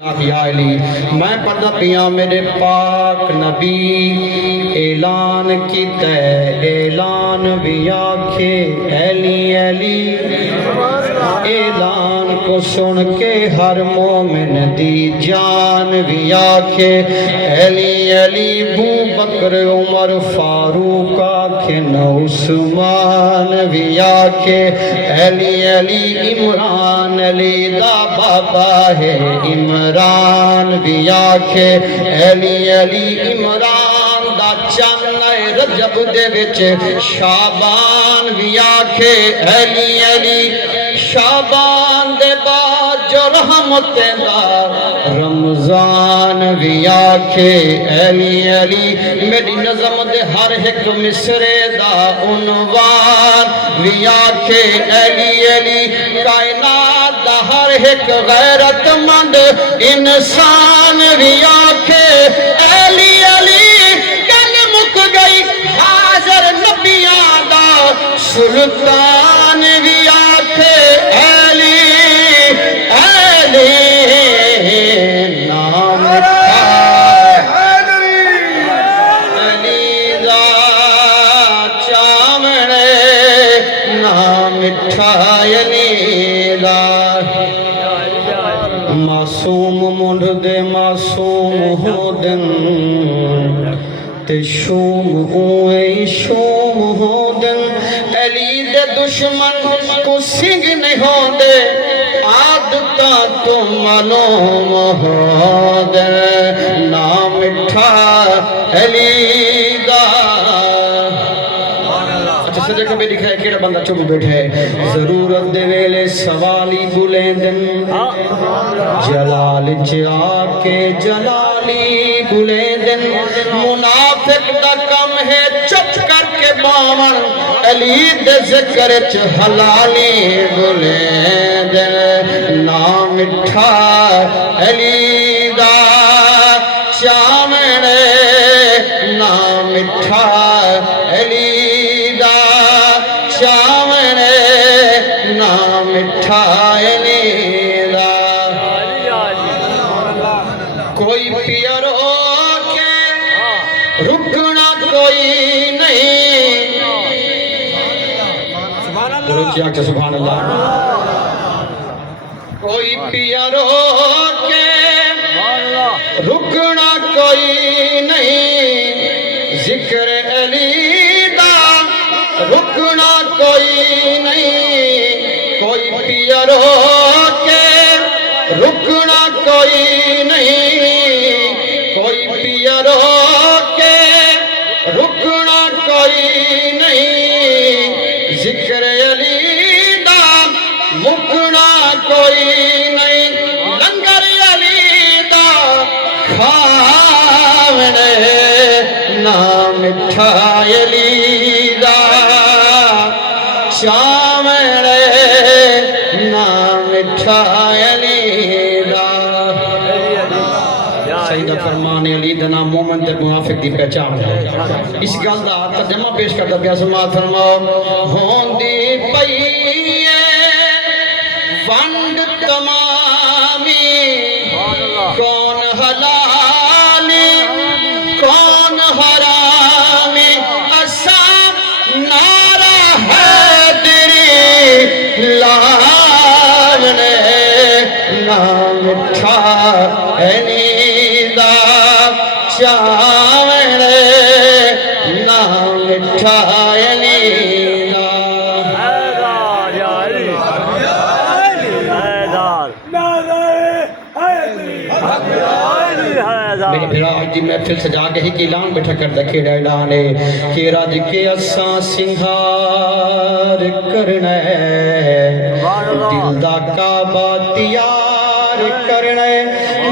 یا علی میں پڑھتا پیا میرے پاک نبی اعلان کیتا اعلان بھی آکھے علی علی اعلان کو سن کے ہر مومن دی جان بھی آکھے علی علی بو بکر عمر فاروق آکھن عثمان بھی آکھے علی علی عمران علی دا بابا ہے عمران بھی آکھے علی علی عمران دا چن رجب دے وچ شعبان بھی آکھے علی علی شعبان دے بعد جو رحمت دا رمضان بھی آکھے علی علی میری نظم دے ہر ایک مصرے دا عنوان بھی آکھے علی علی کائنات دا ہر ایک غیرت مند انسان بھی آکھے علی علی گل مک گئی حاضر نبیاں دا سلطان بھی آکھے علی علی نام علی دا چامنے نام مٹھا علی دا معصوم منڈ دے معصوم ہو دن تے شوم ہوئے شوم ہو دن علی دے دشمن کو سنگ نہیں ہو دے عادتا تو معلوم ہو دے نام مٹھا علی دا اچھا سجے کبھی دکھائے کیڑا بندہ چپ بیٹھے ضرورت دے ویلے سوالی بلندن جلال چا کے جلالی بلندن منافق دا کم ہے چپ کر کے باون علی دے ذکر چ حلالی بلندن نام مٹھا علی دا چامنے نام مٹھا علی چامنے نام مٹھا علی دا کوئی پیر ہو کے رکنا کوئی نہیں رکیا کہ سبحان اللہ کوئی پیر ہو کے رکنا کوئی نہیں ذکر علی دا رکنا کوئی نہیں کوئی پیر ہو کے رکنا کوئی نہیں کوئی پیر ہو کے رکنا کوئی نہیں ذکر علی دا مکنا کوئی نہیں لنگر علی دا کھاونے نام مٹھا علی دا چامنے نام مٹھا علی دا سیدہ فرمان علی دا نام مومن تے موافق دی پہچان ہے اس گل دا ترجمہ پیش کرتا پیا سماعت فرماؤ ہوندی پئی ونڈ تمامی کون حلالی کون حرامی اساں نعرہ حیدری لاونے نام مٹھا علی دا چامنے نام مٹھا علی دا میرے بھیرا آج دی محفل سجا کے ہی کی اعلان بیٹھا کر دکھے اعلان ہے کہ راج کے اساں سنگھار کرنا ہے دل دا کعبہ تیار کرنا ہے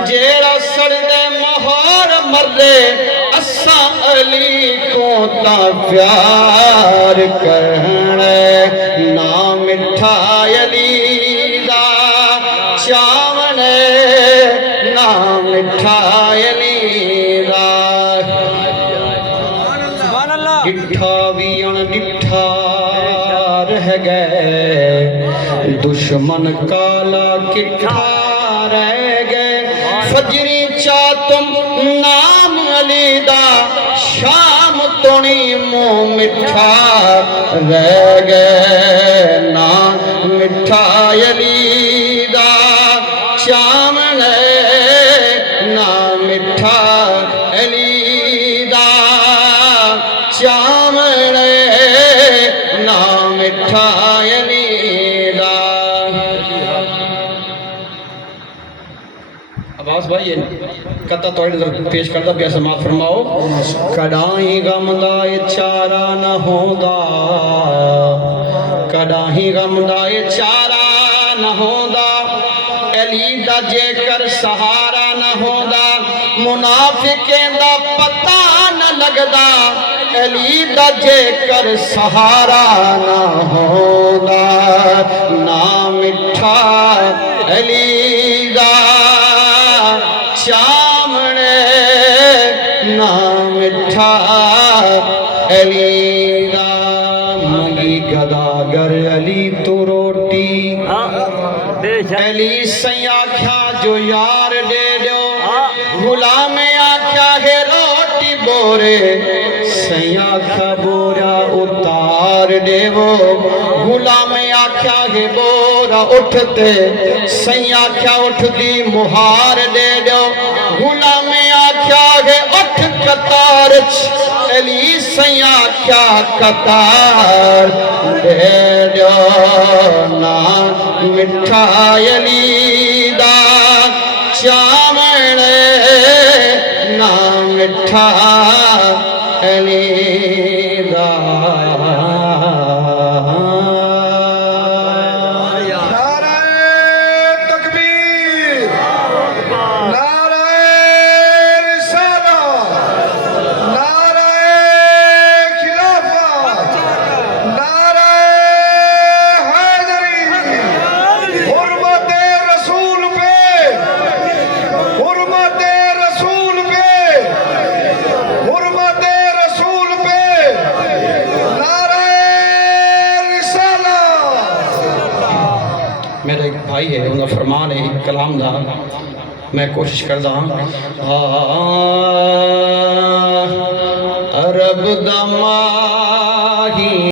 جیڑا سڑدے مہار مردے اساں علی کو تا پیار کرنا ہے نام مٹھا علی دا چامنے نام مٹھا علی دا ڈٹھا بھی ان ڈٹھا رہ گئے دشمن کالا کٹھا رہ گئے فجری چا تم نام علی دا شام تونی منہ مٹھا رہ گئے نا مٹھا علی دا چامن نا مٹھا علی دا چامن نا مٹھا علی دا عباس بھائی قطع توڑ پیش کردہ بھی سماعت فرماؤ کڑائی غم دائے چارہ نہ ہوندا کڑائی غم دائے چارہ نہ ہوندا علی دا جے کر سہارا نہ ہوندا منافقیں دا پتہ نہ لگدا علی دا جے کر سہارا نہ ہوندا نا مٹھا علی دا چامنے نا مٹھا علی دا منگی گداگر علی تو روٹی علی سیاں کھا جو یار دے دیو غلام آکھا ہے روٹی بورے سیاں کھا بورا اتار دیو غلام آکھا ہے بورا اٹھتے سیاں کھا اٹھ دی مہار دے دیو غلام آکھا ہے اٹھ قطار علی سیاں کھا قطار دے دیو نا مٹھا علی دا چامن نا مٹھا علی دا نعرہ تکبیر نعرہ رسالہ نعرہ خلافت نعرہ حیدری حرمت رسول پہ حرمت رسول پہ حرمت رسول پہ نعرہ رسالہ میرا ایک بھائی ہے انہوں فرمان ہے کلام دا میں کوشش کردہ رب دا